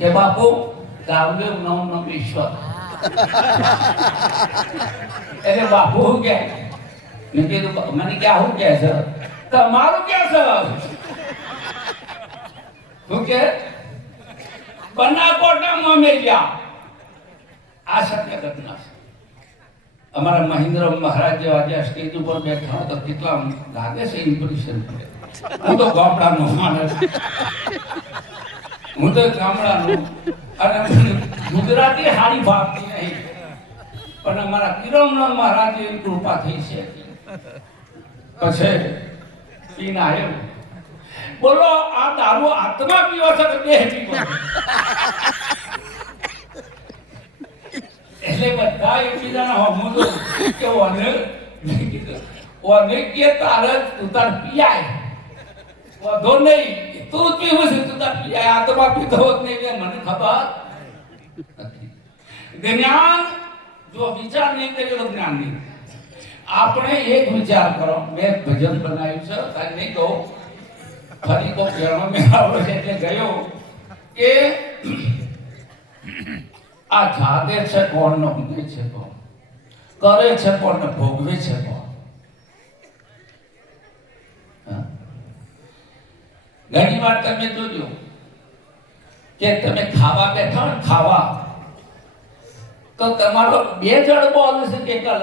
કે બાપુ રામદેવ નામ નવ ઈશ્વર એટલે બાપુ શું કે મેં કીધું મને કે આવું કે છે? તમારું કે છે? શું કે બનાસકાંઠામાં મેં ગયા આ સત્ય ઘટના છે. અમારા મહેન્દ્ર મહારાજ જેવા જે સ્ટેજ ઉપર બેઠા તો કેટલા લાગે છે ઇમ્પ્રેશન હું તો ગામડાનો માણસ. હું તો ગામડાનો. અને ગુજરાતી હારી ભાવતી નહીં. પણ અમારા કિરણલાલ મહારાજે કૃપા થઈ છે. પછી પીને આવ્યો બોલો, આ દારૂ આત્મા પીવો છે કે દેહ પીવો એટલે બધા એકબીજાના હમું તો કે ઓને ઓને કે તારે તું તાર પીયાય વધો નહીં. તું કેવું છે, તું આ તો બાપ પીધો હોત નહીં કે મને ખબર. જ્ઞાન, જો વિચાર નહીં કરીએ તો જ્ઞાન નહીં. આપણે એક વિચાર કરો, મેં ભજન બનાવ્યું છે તારે નહીં કહું. ફરી કોઈ કહેવામાં મેં આવ્યો એટલે ગયો કે આ જાગે છે કોણ ને ઊંઘે છે કોણ? કરે છે કોણ ભોગવે છે કોણ હા? ઘણી વાર તમે જોજો કે તમે ખાવા બેઠા ને ખાવા, તો તમારો બે જણ બોલ છે કે કલ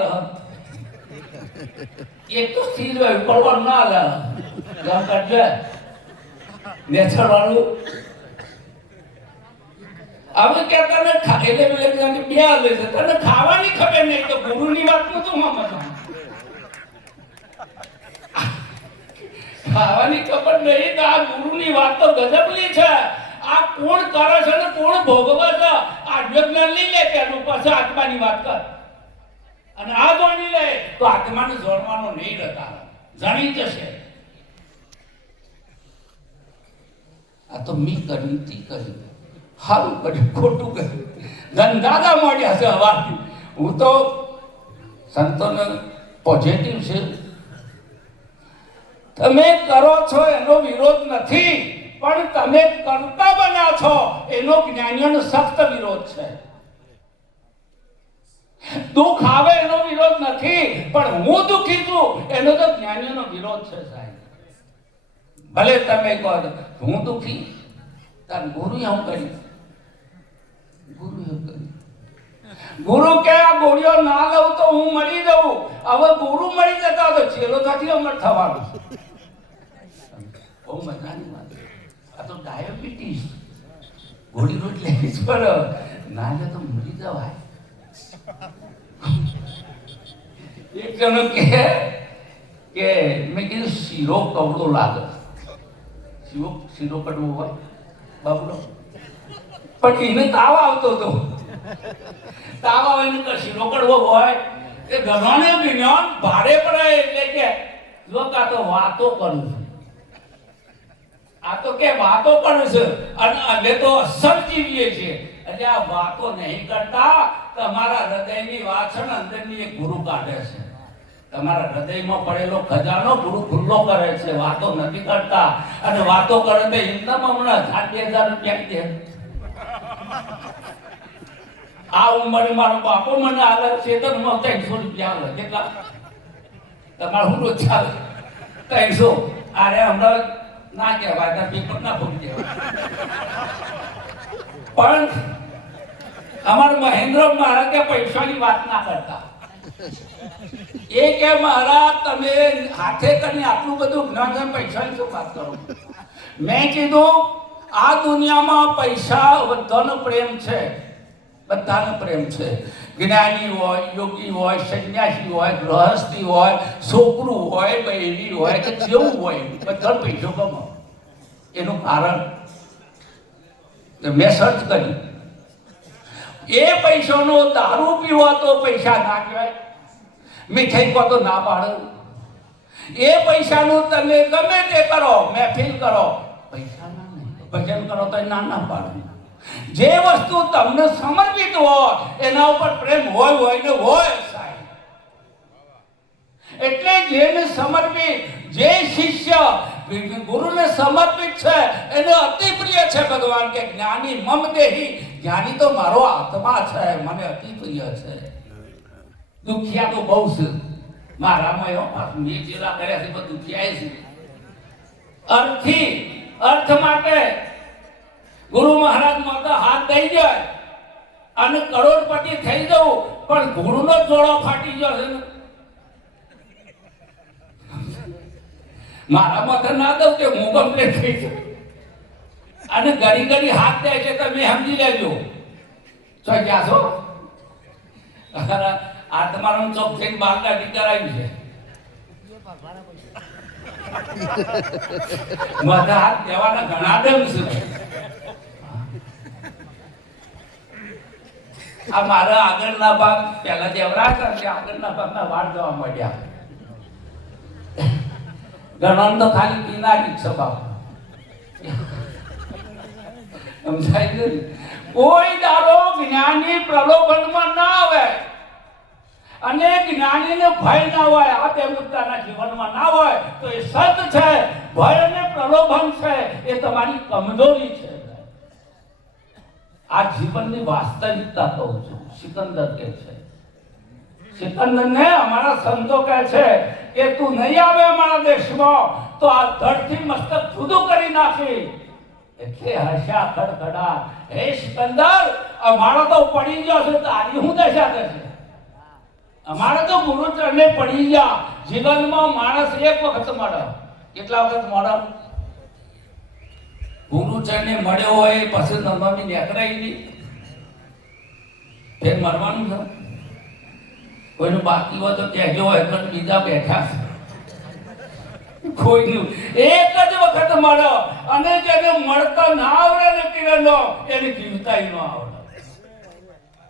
એક તો સ્થિર હોય પડવા ના લે જેમ કરજે નેચર વાળું હવે કે તને એટલે બે આલે છે. તને ખાવાની ખબર નહીં, તો ગુરુની વાતનું તું સમજવાનું. ખાવાની ખબર નહીં તો આ ગુરુની વાત તો ગજબની છે. આ કોણ કરે છે ને કોણ ભોગવે છે? આ જ્ઞાન લઈ લે પેલું પછી આત્માની વાત કર. અને આ જાણી લે તો આત્માને જોડવાનો નહીં રહેતા. જાણી જશે. આ તો મી કર્યું તી કર્યું સારું કર્યું, ખોટું કર્યું. ધંધાદા મળ્યા છે હવાથી હું તો સંતોને પોઝિટિવ છે. તમે કરો છો એનો વિરોધ નથી, પણ તમે કરતા બન્યા છો, એનો જ્ઞાનીઓનો સખ્ત વિરોધ છે. દુઃખ આવે એનો વિરોધ નથી, પણ હું દુઃખી છું, એનો તો જ્ઞાનીઓનો વિરોધ છે સાહેબ. ભલે તમે કહો હું દુઃખી? તાર ગુરુ હું કરી ગુરુ એવું કર્યું. ગુરુ કે આ ગોળીઓ ના લઉં તો હું મરી જઉં હવે ગુરુ મરી જતા તો ચેલો થતી અમર થવાનું બહુ મજાની વાત આ તો ડાયાબિટીસ ગોળી રોટ લેવી જ પડે ના લે તો મરી જવાય. એક જણો કે કે, મેં કીધું શીરો કવડો લાગે. શીરો શીરો કડવો હોય? બાબલો. પણ એને તાવ આવતો હતો. તાવ આવે ને શીરો કડવો હોય. એ ઘણાને જ્ઞાન ભારે પડે એટલે કે, જો કાં તો વાતો કરું છું. આ તો કે વાતો પણ છે. અને અમે તો અસર જીવીએ છીએ. એટલે આ વાતો નહીં કરતા તમારા હૃદયની વાત છે ને અંદરની એક ગુરુ કાઢે છે. તમારા હૃદયમાં પડેલો ખજાનો ગુરુ ખુલ્લો કરે છે. વાતો નથી કરતા. અને વાતો કરે તો ઇન્કમ હમણાં હજાર બે હજાર રૂપિયા દે આ ઉંમરે મારો બાપો મને આલગ છે તો મને ત્રણસો રૂપિયા આલે. કેટલા? તમારે શું રોજ ચાલે. ત્રણસો. અરે હમણાં ના કહેવાય ત્યાં પેપર ના ભૂલી કહેવાય. પણ અમારા મહેન્દ્ર મહારાજ પૈસાની વાત ના કરતા. એ કે મહારાજ તમે હાથે કરીને આટલું બધું જ્ઞાન છે, પૈસાની શું વાત કરો? મેં કીધું આ દુનિયામાં પૈસા બધાનો પ્રેમ છે બધાનો પ્રેમ છે. જ્ઞાની હોય, યોગી હોય, સંન્યાસી હોય, ગૃહસ્થી હોય, છોકરું હોય બહેરી હોય કે જેવું હોય, બધા પૈસો કમો એનું કારણ મેં સર્ચ કર્યું એ પૈસાનો દારૂ પીવો તો પૈસા ના કહેવાય. મીઠાઈ કહો તો ના પાડે. એ પૈસાનું તમે ગમે તે કરો, મહેફિલ કરો, પૈસા ના નહીં. ભજન કરો તો ના ના પાડે. જે વસ્તુ તમને સમર્પિત હોય, એના ઉપર પ્રેમ હોય હોય ને હોય, સાહેબ. એટલે જેને સમર્પિત, જે શિષ્ય ગુરુને સમર્પિત છે, એને અતિ પ્રિય છે ભગવાન કે જ્ઞાની મમ દેહી. જ્ઞાની તો મારો આત્મા છે, મને અતિ પ્રિય છે. દુખિયા તો બહુ છે. મારામાં એવો પાસ મેં જેલા કર્યા છે બધું દુખિયા છે. અર્થી, અર્થ માટે ગુરુ મહારાજ માતા હાથ દઈ જાય અને કરોડપતિ થઈ જવું, પણ ગુરુનો જોડો ફાટી ગયો છે. મારા માથે ના દઉં કે હું કમ્પ્લેટ થઈ જાય અને ઘડી ઘડી હાથ દે છે તમે સમજી લેજો. છો ક્યાં છો? આ તમારું ચોક થઈને બહાર કાઢી કરાવ્યું છે. માથે હાથ દેવાના ઘણા દમ છે. આ મારા આગળના ભાગ પહેલા દેવરા હતા તે આગળના ભાગના વાળ જવા મળ્યા ગણન તો ખાલી કિનારી છે સમજાય છે કોઈ દારો જ્ઞાની પ્રલોભનમાં ના આવે. અને જ્ઞાનીને ભય ના હોય, આ દેવતાના જીવનમાં ના હોય, તો એ સત છે, ભય અને પ્રલોભન છે, એ તમારી કમજોરી છે. આ જીવનની વાસ્તવિકતા કહું છું. સિકંદર કે છે. સિકંદરને અમારા સંતો કહે છે કે તું નહીં આવે અમારા દેશમાં, તો આ ધડથી મસ્તક જુદું કરી નાખી. એટલે હર્ષા ખડખડા, હે સિકંદર, અમારો તો પડી ગયો છે, તારી હું દશા થશે? અમારે તો ગુરુ ચરણે પડી ગયા. જીવનમાં માણસ એક વખત મળે. કેટલા વખત મળે? ગુરુ ચરણે મળ્યો હોય, પછી નરમાની નેકરાઈ નહીં. ફેર મરવાનું છે. કોઈનું બાકી હોય તો કહેજો હોય બીજા બેઠા કોઈનું, એક જ વખત મળ્યો, અને જેને મળતા ના આવડે ને કિરણો એને જીવતા ન આવડે.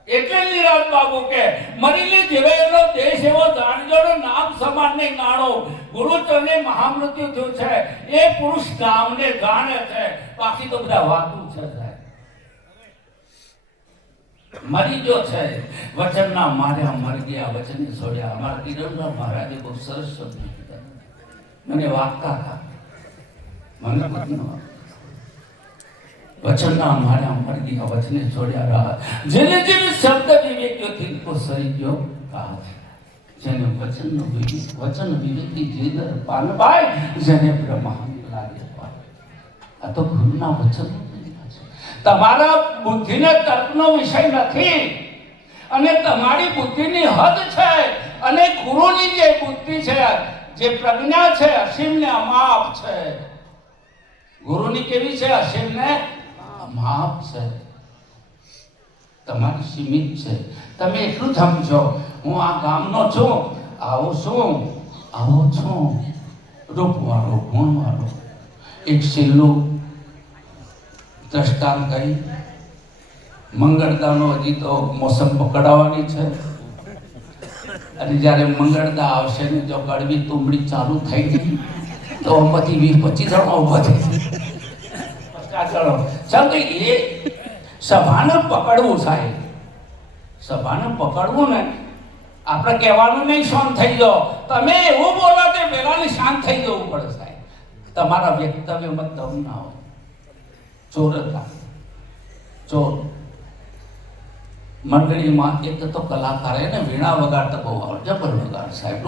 એટલે નિરાજ બાબુ કે, મરીલી જીવેલો દેશ એવો જાણજો નામ સમાન ને ગાણો ગુરુચરને મહામૃત્યુ થયું છે. એ પુરુષ ગામને જાણે છે. બાકી તો બધા વાતું છે સાહેબ મરી ગયો છે. વચનના માર્યા મર ગયા, વચને છોડ્યા. અમારા કિરણના મહારાજે બહુ સરસ શબ્દ કીધા. મને વાગતા હતા મને વાગતા. વચનના માર્યા મર ગયા, વચને છોડ્યા રહ્યા. જેને જેને શબ્દ વિવેક્યો વિવેક્યોથી કોસરી ગયો. કહા જેને વચનનો વિવેક વચન વિવેકી જીદર પાનભાઈ જેને પાય. આ તો ગુરુના વચન તમારા બુદ્ધિને તર્કનો વિષય નથી. અને તમારી બુદ્ધિની હદ છે અને ગુરુની જે બુદ્ધિ છે, જે પ્રજ્ઞા છે, અસીમને અમાપ છે. ગુરુની કેવી છે? અસીમને અમાપ છે. તમારી સીમિત છે. તમે એટલું સમજો, હું આ ગામનો છું, આવો છું આવો છું. રૂપવાળો, ગુણવાળો. એક છેલ્લું દ્રષ્ટાંત કરી મંગળદાનો હજી તો મોસમ પકડાવાની છે. અને જ્યારે મંગળદા આવશે ને જો કડવી તુંબડી ચાલુ થઈ ગઈ, તો પછી વીસ પચીસ જણો ઊભા થઈ એ સભાને પકડવું સાહેબ. સભાને પકડવું ને, આપણે કહેવાનું નહીં શાંત થઈ જાઓ. તમે એવું બોલો કે પેલાને શાંત થઈ જવું પડે સાહેબ. તમારા વ્યક્તવ્યમાં દમ ના હોય. ચોર હતા ચોર મંડળીમાં એક તો કલાકાર એને વીણા વગાડતા બહુ આવડે જબર વગાડ સાહેબ.